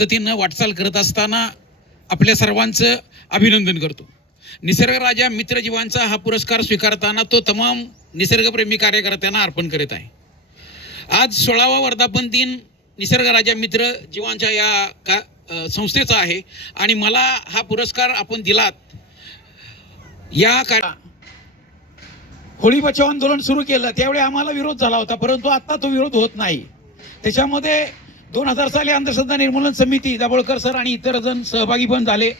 पद्धतीनं वाटचाल करत असताना आपल्या सर्वांचं अभिनंदन करतो. निसर्गराजा मित्रजीवांचा हा पुरस्कार स्वीकारताना तो तमाम निसर्गप्रेमी कार्यकर्त्यांना अर्पण करीत आहे. आज सोळावा वर्धापन दिन निसर्गराजा मित्र जीवांच्या या का संस्थेचा आहे आणि मला हा पुरस्कार आपण दिलात. या का होळी बचाव आंदोलन सुरू केलं त्यावेळी आम्हाला विरोध झाला होता परंतु आता तो विरोध होत नाही. त्याच्यामध्ये दोन हजार साली अंधश्रद्धा निर्मूलन समिती दाभोळकर सर आणि इतर जण सहभागी पण झाले.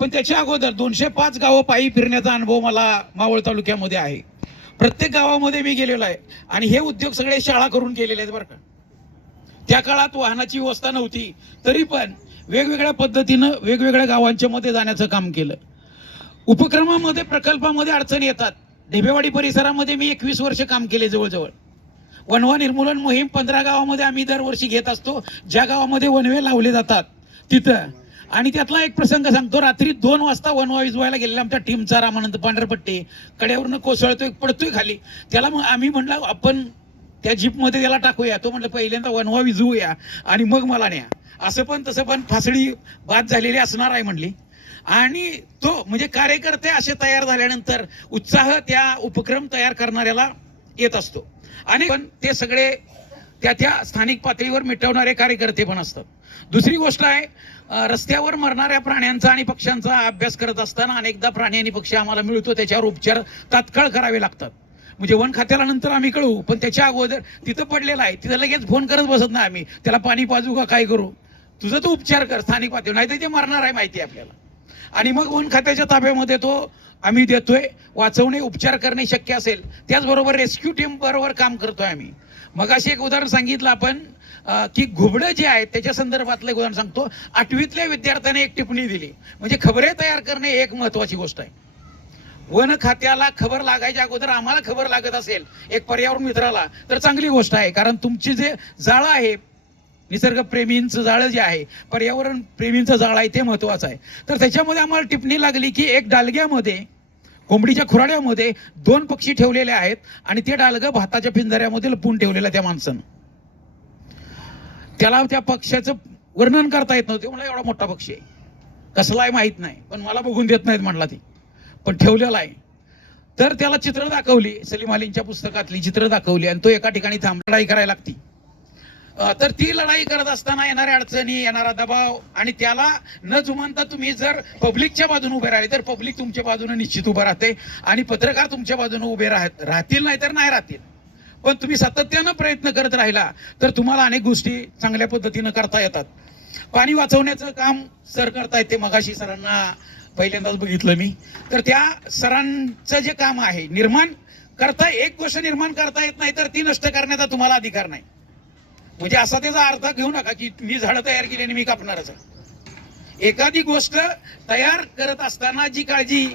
पण त्याच्या अगोदर दोनशे पाच गावं पायी फिरण्याचा अनुभव मला मावळ तालुक्यामध्ये आहे. प्रत्येक गावामध्ये मी गेलेलो आहे आणि हे उद्योग सगळे शाळा करून गेलेले आहेत बरं का. त्या काळात वाहनाची व्यवस्था नव्हती तरी पण वेगवेगळ्या पद्धतीनं वेगवेगळ्या गावांच्या मध्ये जाण्याचं काम केलं. उपक्रमामध्ये प्रकल्पामध्ये अडचणी येतात. ढेबेवाडी परिसरामध्ये मी एकवीस वर्ष काम केले जवळजवळ. वनवा निर्मूलन मोहीम पंधरा गावामध्ये आम्ही दरवर्षी घेत असतो. ज्या गावामध्ये वनवे लावले जातात तिथं. आणि त्यातला एक प्रसंग सांगतो. रात्री दोन वाजता वनवा विजवायला गेलेला आमच्या टीमचा रामानंद पांढरपट्टे कड्यावरनं कोसळतोय पडतोय खाली. त्याला मग आम्ही म्हणलं आपण त्या जीपमध्ये त्याला टाकूया. तो म्हटलं पहिल्यांदा वनवा विजवूया आणि मग मला न्या. असं पण तसं पण फासडी बाद झालेली असणार आहे म्हणली. आणि तो म्हणजे कार्यकर्ते असे तयार झाल्यानंतर उत्साह त्या उपक्रम तयार करणाऱ्याला येत असतो. आणि पण ते सगळे त्या त्या स्थानिक पातळीवर मिटवणारे कार्यकर्ते पण असतात. दुसरी गोष्ट आहे रस्त्यावर मरणाऱ्या प्राण्यांचा आणि पक्ष्यांचा अभ्यास करत असताना अनेकदा प्राणी आणि पक्षी आम्हाला मिळतो त्याच्यावर उपचार तात्काळ करावे लागतात. म्हणजे वन खात्याला नंतर आम्ही कळू पण त्याच्या अगोदर तिथं पडलेलं आहे तिथं लगेच फोन करत बसत नाही आम्ही. त्याला पाणी पाजू का काय करू? तुझं तो उपचार कर स्थानिक पातळीवर. नाही तर ते मरणार आहे माहिती आहे आपल्याला. आणि मग वन खात्याच्या ताब्यामध्ये तो आम्ही देतोय वाचवणे उपचार करणे शक्य असेल त्याचबरोबर रेस्क्यू टीम बरोबर काम करतोय आम्ही. मग अशी एक उदाहरण सांगितलं आपण की घुबडं जे आहे त्याच्या संदर्भातलं एक उदाहरण सांगतो. आठवीतल्या विद्यार्थ्याने एक टिप्पणी दिली. म्हणजे खबरे तयार करणे एक महत्वाची गोष्ट आहे. वन खात्याला खबर लागायच्या अगोदर आम्हाला खबर लागत असेल एक पर्यावरण मित्राला तर चांगली गोष्ट आहे. कारण तुमची जे जाळं आहे निसर्गप्रेमींचं जाळं जे आहे पर्यावरण प्रेमींचं जाळं आहे ते महत्वाचं आहे. तर त्याच्यामध्ये आम्हाला टिप्पणी लागली की एक डालग्यामध्ये कोंबडीच्या खुराड्यामध्ये दोन पक्षी ठेवलेले आहेत आणि ते डालगं भाताच्या पिंजऱ्यामध्ये लपून ठेवलेलं त्या माणसानं. त्याला त्या पक्ष्याचं वर्णन करता येत नव्हते. मला एवढा मोठा पक्षी आहे. कसलाय माहीत नाही पण मला बघून देत नाहीत म्हणला ती. पण ठेवलेला आहे. तर त्याला चित्र दाखवली सलीम अलींच्या पुस्तकातली चित्र दाखवली आणि तो एका ठिकाणी थांबडाई करायला लागती. तर ती लढाई करत असताना येणाऱ्या अडचणी येणारा दबाव आणि त्याला न जुमानता तुम्ही जर पब्लिकच्या बाजूने उभे राहिले तर पब्लिक तुमच्या बाजूने निश्चित उभं राहते आणि पत्रकार तुमच्या बाजूने उभे राहत राहतील नाही तर नाही राहतील. पण तुम्ही सातत्यानं प्रयत्न करत राहिला तर तुम्हाला अनेक गोष्टी चांगल्या पद्धतीनं करता येतात. पाणी वाचवण्याचं काम सर करतायत ते मगाशी सरांना पहिल्यांदाच बघितलं मी. तर त्या सरांचं जे काम आहे निर्माण करता एक गोष्ट निर्माण करता येत नाही तर ती नष्ट करण्याचा तुम्हाला अधिकार नाही. म्हणजे असा त्याचा अर्थ घेऊ नका की मी झाडं तयार केली आणि मी कापणारच आहे. एखादी गोष्ट तयार करत असताना जी काळजी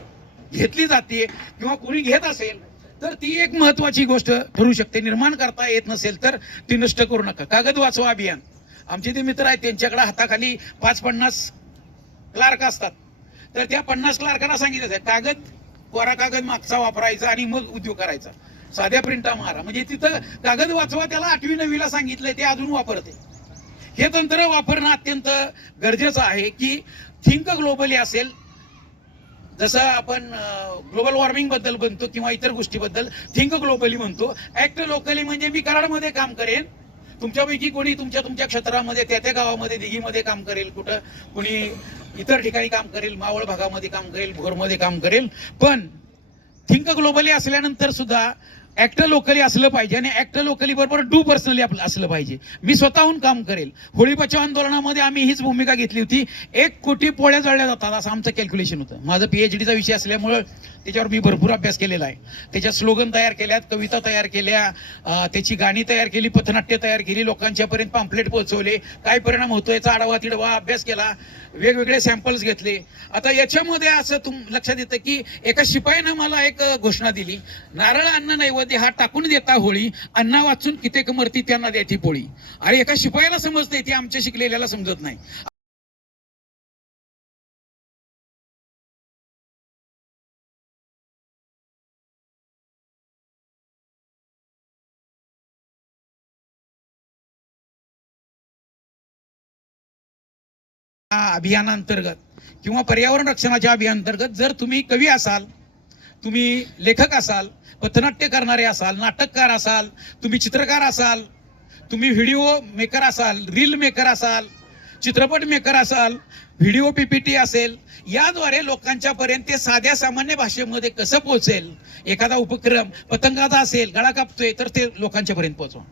घेतली जाते किंवा कोणी घेत असेल तर ती एक महत्वाची गोष्ट ठरू शकते. निर्माण करता येत नसेल तर ती नष्ट करू नका. कागद वाचवा अभियान. आमचे जे मित्र आहेत त्यांच्याकडे हाताखाली पाच पन्नास क्लार्क असतात. तर त्या पन्नास क्लार्कांना सांगितलं आहे कागद कोरा कागद मागचा वापरायचा आणि मग उद्योग करायचा. साध्या प्रिंटा मारा. म्हणजे तिथं कागद वाचवा त्याला आठवी नववीला सांगितलंय ते अजून वापरते. हे तंत्र वापरणं अत्यंत गरजेचं आहे की थिंक ग्लोबली असेल जसं आपण ग्लोबल वॉर्मिंगबद्दल म्हणतो किंवा इतर गोष्टीबद्दल थिंक ग्लोबली म्हणतो. ऍक्ट लोकली म्हणजे मी कराडमध्ये काम करेन. तुमच्यापैकी कोणी तुमच्या तुमच्या क्षेत्रामध्ये त्या त्या गावामध्ये दिघीमध्ये काम करेल कुठं कोणी इतर ठिकाणी काम करेल मावळ भागामध्ये काम करेल भोरमध्ये काम करेल. पण थिंक ग्लोबली असल्यानंतर सुद्धा ऍक्ट लोकली असलं पाहिजे आणि ऍक्ट लोकली बरोबर डू पर्सनली आपलं असलं पाहिजे. मी स्वतःहून काम करेल. होळी बचाव आंदोलनामध्ये आम्ही हीच भूमिका घेतली होती. एक कोटी पोळ्या जळल्या जातात असं आमचं कॅल्क्युलेशन होतं. माझं पीएचडीचा विषय असल्यामुळं त्याच्यावर मी भरपूर अभ्यास केलेला आहे. त्याच्या स्लोगन तयार केल्यात कविता तयार केल्या त्याची गाणी तयार केली पथनाट्य तयार केली लोकांच्यापर्यंत पाम्पलेट पोहोचवले. काय परिणाम होतो याचा आढावा तिडवा अभ्यास केला. वेगवेगळे सॅम्पल्स घेतले. आता याच्यामध्ये असं तुम लक्षात येतं की एका शिपाईनं मला एक घोषणा दिली. नारळ अन्न नैवेद्य हा टाकून देता होळी अन्ना वाचून कितेक मरती त्यांना द्यायची पोळी. अरे एका शिपायाला समजते ते आमच्या शिकलेल्याला समजत नाही. अभियानांतर्गत किंवा पर्यावरण रक्षणाच्या अभियानांतर्गत जर तुम्ही कवी असाल तुम्ही लेखक असाल पथनाट्य करणारे असाल नाटककार असाल तुम्ही चित्रकार असाल तुम्ही व्हिडिओ मेकर असाल रील मेकर असाल चित्रपट मेकर असाल व्हिडिओ पीपीटी असेल याद्वारे लोकांच्या पर्यंत ते साध्या सामान्य भाषेमध्ये कसं पोहोचेल? एखादा उपक्रम पतंगाचा असेल गळा कापतोय तर ते लोकांच्या पर्यंत पोहोचवा.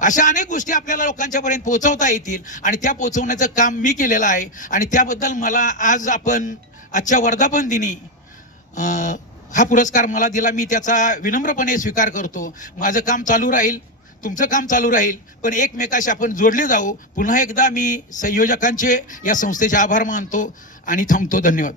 अशा अनेक गोष्टी आपल्याला लोकांच्या पर्यंत पोहोचवता येतील आणि त्या पोहोचवण्याचं काम मी केलेलं आहे. आणि त्याबद्दल मला आज आपण आजच्या वर्धापन दिनी हा पुरस्कार मला दिला मी त्याचा विनम्रपणे स्वीकार करतो. माझं काम चालू राहील तुमचं काम चालू राहील पण एकमेकाशी आपण जोडले जाऊ. पुन्हा एकदा मी संयोजकांचे या संस्थेचे आभार मानतो आणि थांबतो. धन्यवाद.